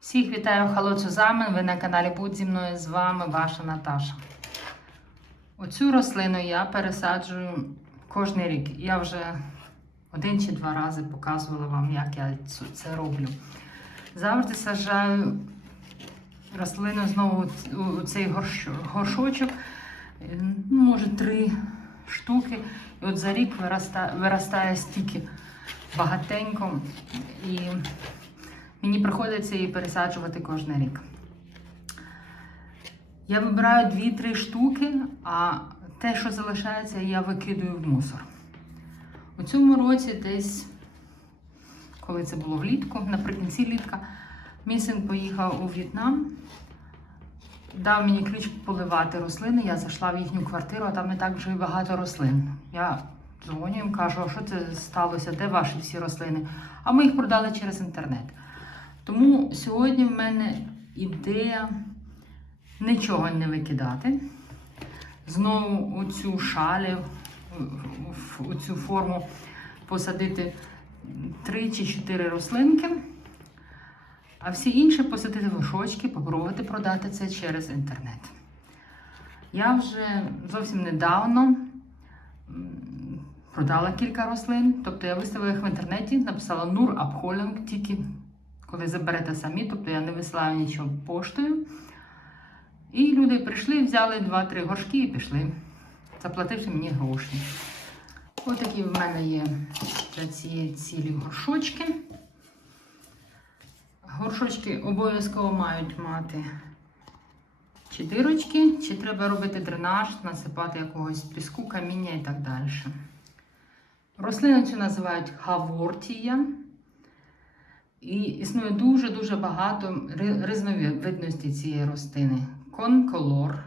Всіх вітаю Халоцу Замен. Ви на каналі Будь зі мною з вами ваша Наташа. Оцю рослину я пересаджую кожен рік. Я вже один чи два рази показувала вам, як я це роблю. Завжди саджаю рослину знову у- цей горшочок. Е, Ну, може, три штуки. І от за рік виростає стільки багатенько. І Мені приходиться її пересаджувати кожен рік. Я вибираю 2-3 штуки, а те, що залишається, я викидаю в мусор. У цьому році десь, коли це було влітку, наприкінці літка, мій син поїхав у В'єтнам, дав мені ключ поливати рослини. Я зайшла в їхню квартиру, а там не так вже й багато рослин. Я дзвоню їм, кажу, а що це сталося, де ваші всі рослини? А ми їх продали через інтернет. Тому сьогодні в мене ідея нічого не викидати. Знову у цю шалі, в- в- у цю форму посадити 3 чи 4 рослинки, а всі інші посадити в горшочки, попробувати продати це через інтернет. Я вже зовсім недавно продала кілька рослин, тобто я виставила їх в інтернеті, написала Нур Абхолінг, тільки коли заберете самі, тобто я не висилаю нічого поштою. І люди прийшли, взяли 2-3 горшки і пішли, заплативши мені гроші. Ось такі в мене є для цієї цілі горшочки. Горшочки обов'язково мають мати чи дирочки, чи треба робити дренаж, насипати якогось піску, каміння і так далі. Рослину цю називають гавортія. І існує дуже-дуже багато різновидностей цієї рослини. Конколор,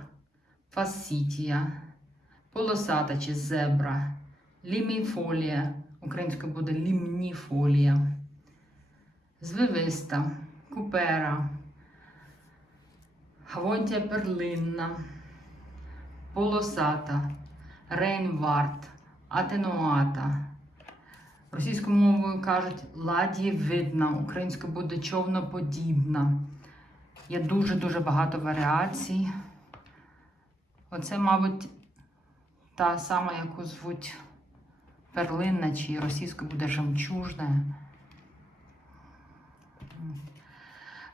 фасітія, полосата чи зебра, ліміфолія, українською буде лімніфолія, звивиста, купера, гавонтія перлинна, полосата, рейнвард, атенуата. Російською мовою кажуть ладєвидна, українською буде човноподібна. Є дуже-дуже багато варіацій. Оце, мабуть, та сама, яку звуть перлинна, чи російською буде жемчужна.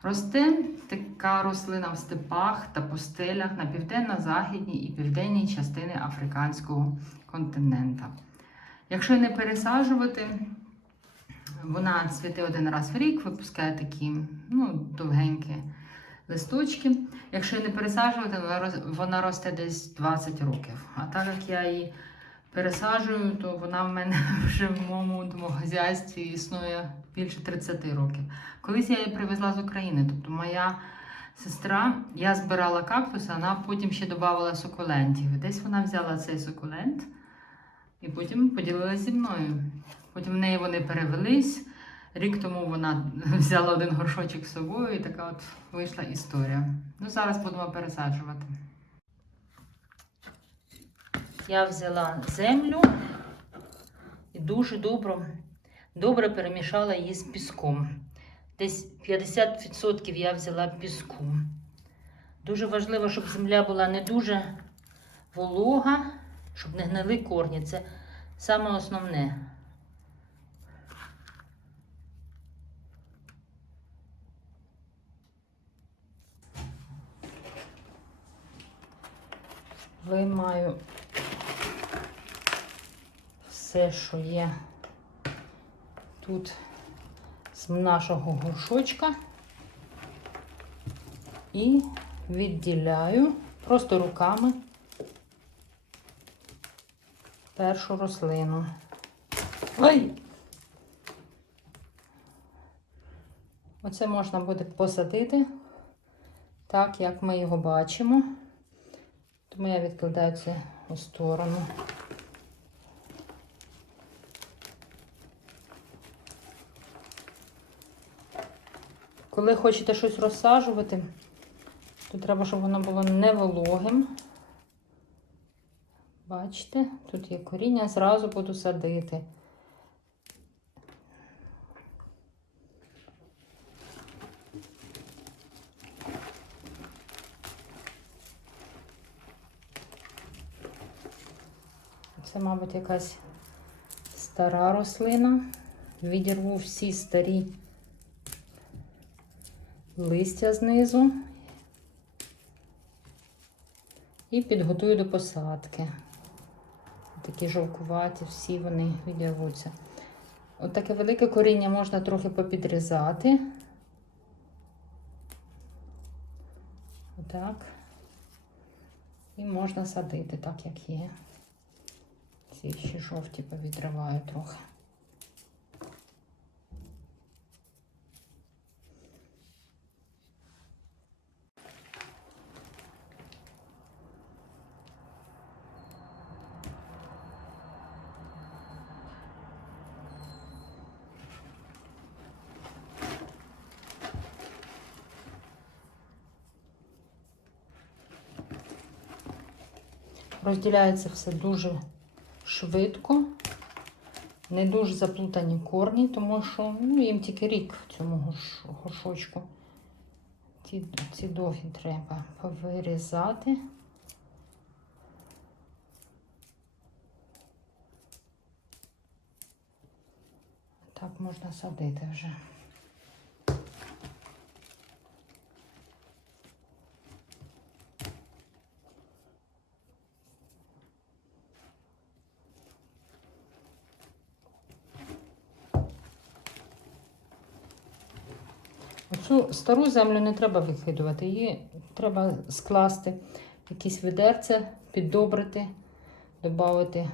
Росте така рослина в степах та пустелях на південно-західній і південній частини африканського континента. Якщо не пересаджувати, вона цвіте один раз в рік, випускає такі ну, довгенькі листочки. Якщо не пересаджувати, вона росте десь 20 років. А так як я її пересаджую, то вона в мене вже в моєму домогазяйстві існує більше 30 років. Колись я її привезла з України. Тобто моя сестра, я збирала кактуси, вона потім ще додавала сукулентів. Десь вона взяла цей сукулент. І потім поділилася зі мною. Потім в неї вони перевелись. Рік тому вона взяла один горшочок з собою, і така от вийшла історія. Ну, зараз будемо пересаджувати. Я взяла землю і дуже добре, добре перемішала її з піском. Десь 50% я взяла піску. Дуже важливо, щоб земля була не дуже волога, щоб не гнили корні. Це саме основне. Виймаю все, що є тут з нашого горшочка і відділяю просто руками першу рослину. Ой! Оце можна буде посадити так, як ми його бачимо. Тому я відкладаю це у сторону. Коли хочете щось розсаджувати, то треба, щоб воно було не вологим. Бачите, тут є коріння, зразу буду садити. Це, мабуть, якась стара рослина. Відірву всі старі листя знизу і підготую до посадки. Такі жовкуваті, всі вони відірвуться. От таке велике коріння можна трохи попідрізати. Отак. І можна садити так, як є. Ці ще жовті повідриваю трохи. Розділяється все дуже швидко, не дуже заплутані корні, тому що ну, їм тільки рік в цьому горш- горшочку. Ці, ці довгі треба повирізати. Так можна садити вже. Оцю стару землю не треба викидувати, її треба скласти якісь відерце, піддобрити, додати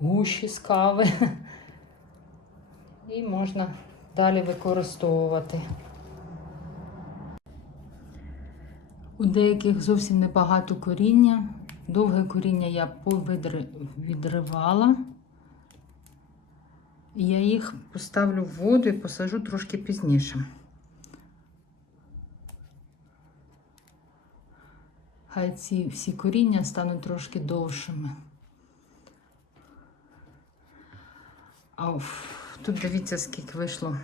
гущі з кави. І можна далі використовувати. У деяких зовсім небагато коріння. Довге коріння я повидри- відривала. Я їх поставлю в воду і посажу трошки пізніше. Хай ці всі коріння стануть трошки довшими. А тут дивіться, скільки вийшло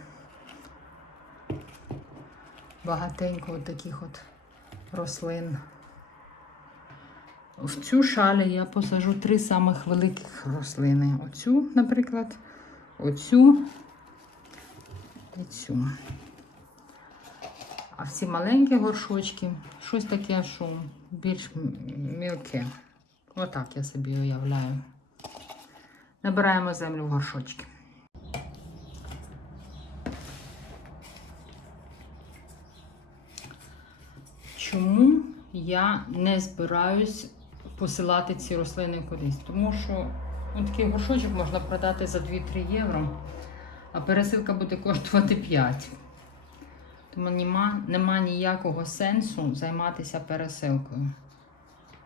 багатенько от таких от рослин. В цю шалю я посажу три самих великих рослини. Оцю, наприклад, оцю і цю. А всі маленькі горшочки, щось таке, що більш мілке. Отак я собі уявляю. Набираємо землю в горшочки. Чому я не збираюсь посилати ці рослини кудись? Тому що ну, такий горшочок можна продати за 2-3 євро, а пересилка буде коштувати 5. Тому нема, нема ніякого сенсу займатися пересилкою.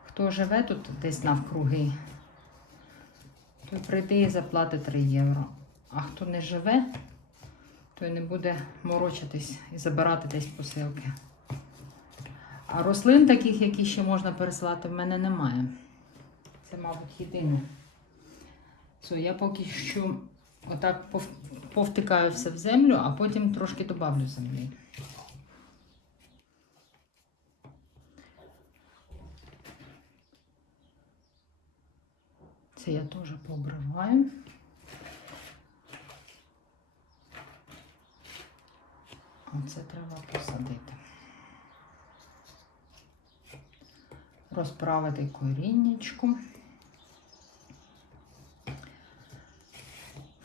Хто живе тут десь навкруги, той прийде і заплатить 3 євро. А хто не живе, той не буде морочитись і забирати десь посилки. А рослин таких, які ще можна пересилати, в мене немає. Це, мабуть, єдине. Все, я поки що отак повтикаю все в землю, а потім трошки добавлю землі. Це я теж пообриваю. Оце треба посадити. Розправити коріннячку.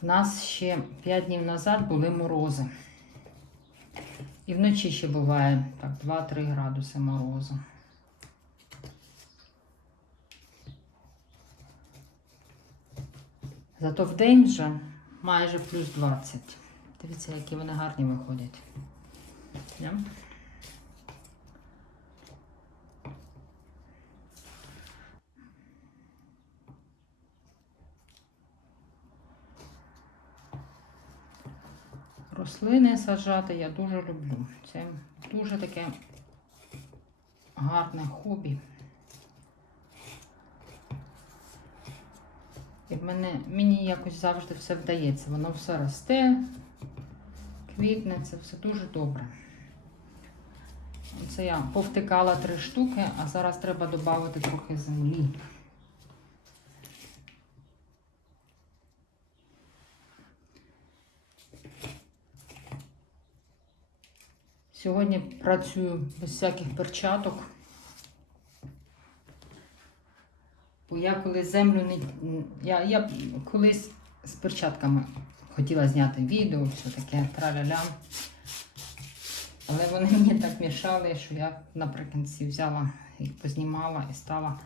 В нас ще 5 днів назад були морози. І вночі ще буває так 2-3 градуси морозу. Зато в день вже майже плюс 20. Дивіться, які вони гарні виходять. Рослини саджати я дуже люблю. Це дуже таке гарне хобі. мене, мені якось завжди все вдається. Воно все росте, квітне, це все дуже добре. Це я повтикала три штуки, а зараз треба додати трохи землі. Сьогодні працюю без всяких перчаток. Бо я коли землю не. Я, я колись з перчатками хотіла зняти відео, все таке траля-ля. Але вони мені так мішали, що я наприкінці взяла їх познімала і стала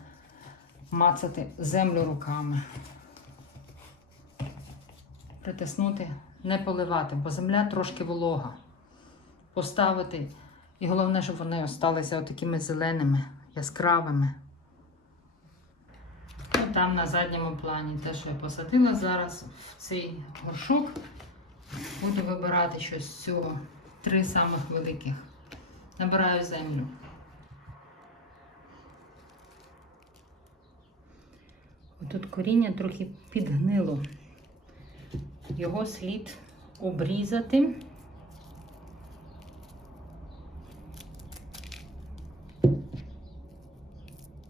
мацати землю руками. Притиснути, не поливати, бо земля трошки волога. Поставити. І головне, щоб вони залишилися такими зеленими, яскравими. Там на задньому плані те, що я посадила зараз в цей горшок. Буду вибирати щось з цього. Три самих великих. Набираю землю. Тут коріння трохи підгнило. Його слід обрізати.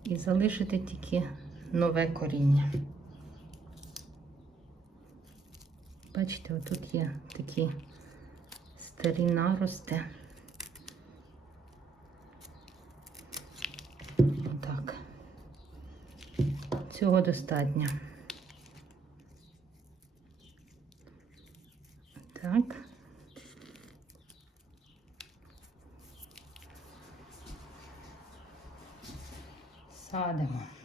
І залишити тільки нове коріння. Бачите, отут є такі старі нарости. Отак. Цього достатньо. Так. Садимо.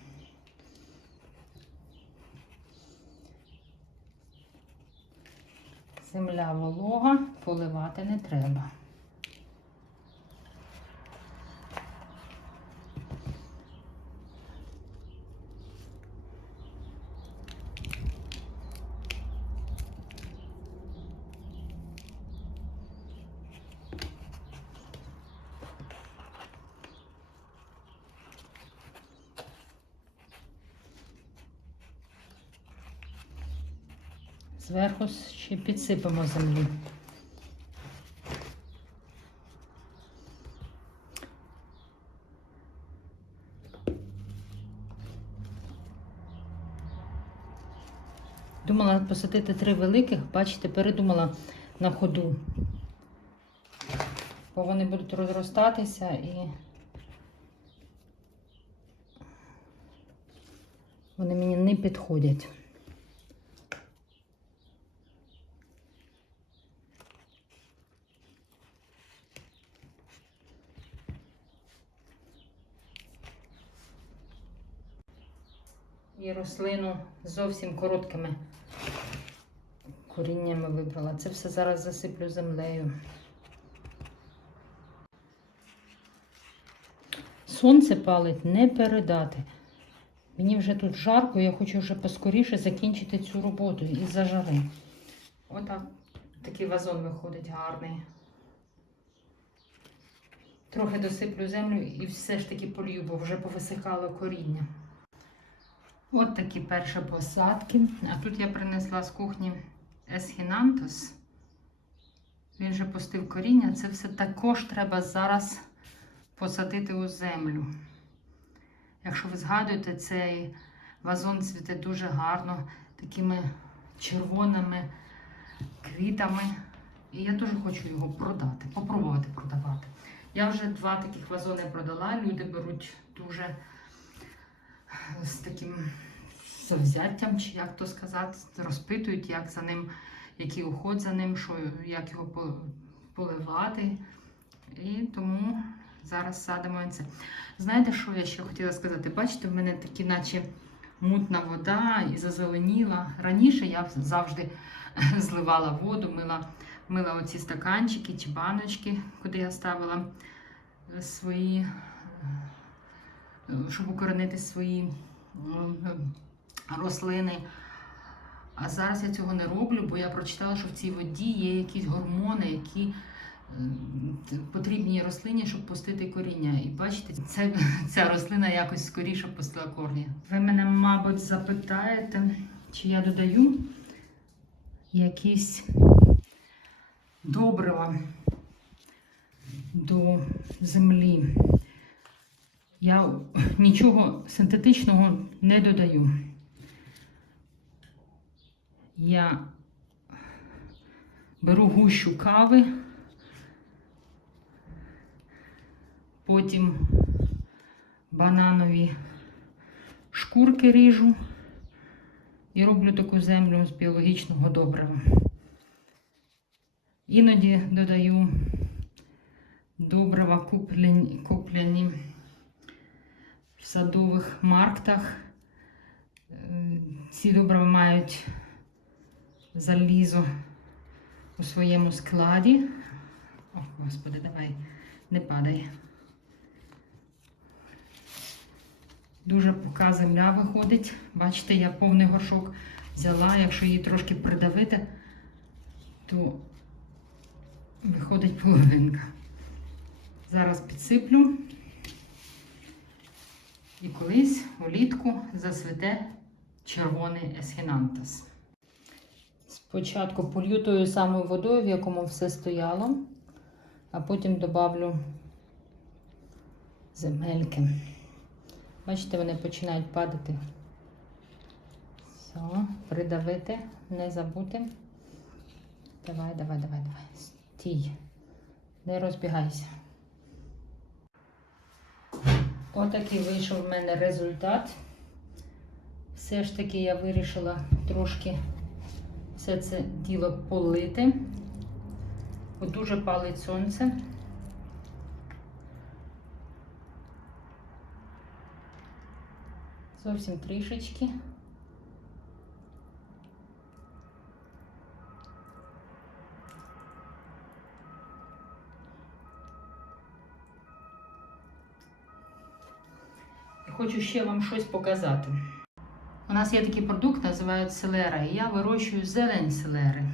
Земля волога, поливати не треба. Зверху ще підсипемо землі. Думала посадити три великих, бачите, передумала на ходу. Бо вони будуть розростатися і вони мені не підходять. І рослину зовсім короткими коріннями вибрала. Це все зараз засиплю землею. Сонце палить не передати. Мені вже тут жарко, я хочу вже поскоріше закінчити цю роботу із-за жари. Отак такий вазон виходить гарний. Трохи досиплю землю і все ж таки полью, бо вже повисихало коріння. От такі перші посадки. А тут я принесла з кухні Есхінантус. Він вже пустив коріння. Це все також треба зараз посадити у землю. Якщо ви згадуєте, цей вазон цвіте дуже гарно, такими червоними квітами. І я дуже хочу його продати, попробувати продавати. Я вже два таких вазони продала. Люди беруть дуже з таким завзяттям, чи як то сказати, розпитують, як за ним, який уход за ним, що, як його поливати. І тому зараз садимо це. Знаєте, що я ще хотіла сказати? Бачите, в мене такі, наче мутна вода і зазеленіла. Раніше я завжди зливала воду, мила, мила оці стаканчики чи баночки, куди я ставила свої, щоб укоренити свої рослини. А зараз я цього не роблю, бо я прочитала, що в цій воді є якісь гормони, які потрібні рослині, щоб пустити коріння. І бачите, це, ця рослина якось скоріше пустила корні. Ви мене, мабуть, запитаєте, чи я додаю якісь добрива до землі. Я нічого синтетичного не додаю. Я беру гущу кави Потім бананові шкурки ріжу і роблю таку землю з біологічного добрива. Іноді додаю добрива куплені, в садових марктах. Е, Ці добрива мають залізо у своєму складі. О, Господи, давай, не падай. Дуже пука земля виходить. Бачите, я повний горшок взяла. Якщо її трошки придавити, то виходить половинка. Зараз підсиплю. І колись улітку засвіте червоний есхінантас. Спочатку полью тою самою водою, в якому все стояло, а потім добавлю земельки. Бачите, вони починають падати. Все, придавити, не забути. Давай, давай, давай, давай. Стій. Не розбігайся. Отакий вийшов в мене результат. Все ж таки я вирішила трошки все це діло полити. Бо дуже палить сонце. Зовсім трішечки. І Хочу ще вам щось показати. У нас є такий продукт, називають селера, і я вирощую зелень селери.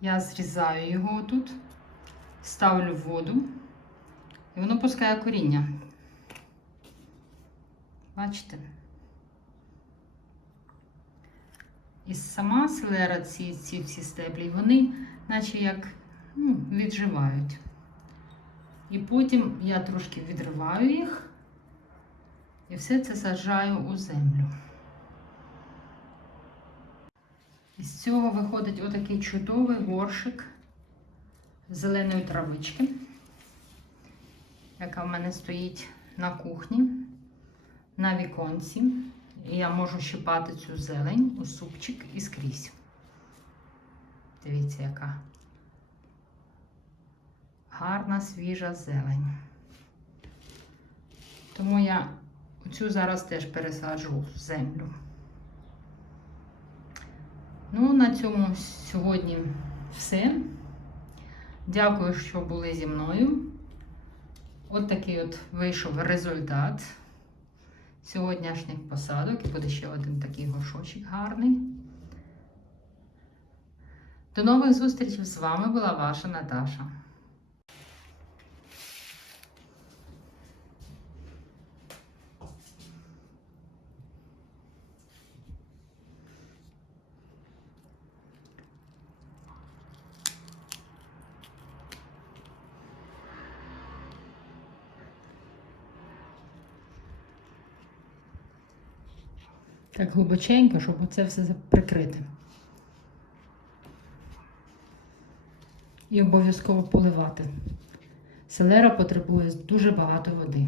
Я зрізаю його тут, ставлю в воду, і воно пускає коріння. Бачите? І сама селера, ці, ці всі стеблі, вони наче як ну, відживають. І потім я трошки відриваю їх і все це саджаю у землю. Із цього виходить отакий чудовий горшик зеленої травички, яка в мене стоїть на кухні, на віконці. І я можу щипати цю зелень у супчик і скрізь. Дивіться, яка гарна свіжа зелень. Тому я цю зараз теж пересаджу в землю. Ну, на цьому сьогодні все. Дякую, що були зі мною. От такий от вийшов результат сьогоднішніх посадок. І буде ще один такий горшочок гарний. До нових зустрічей! З вами була ваша Наташа. Так глибоченько, щоб оце все прикрити. І обов'язково поливати. Селера потребує дуже багато води.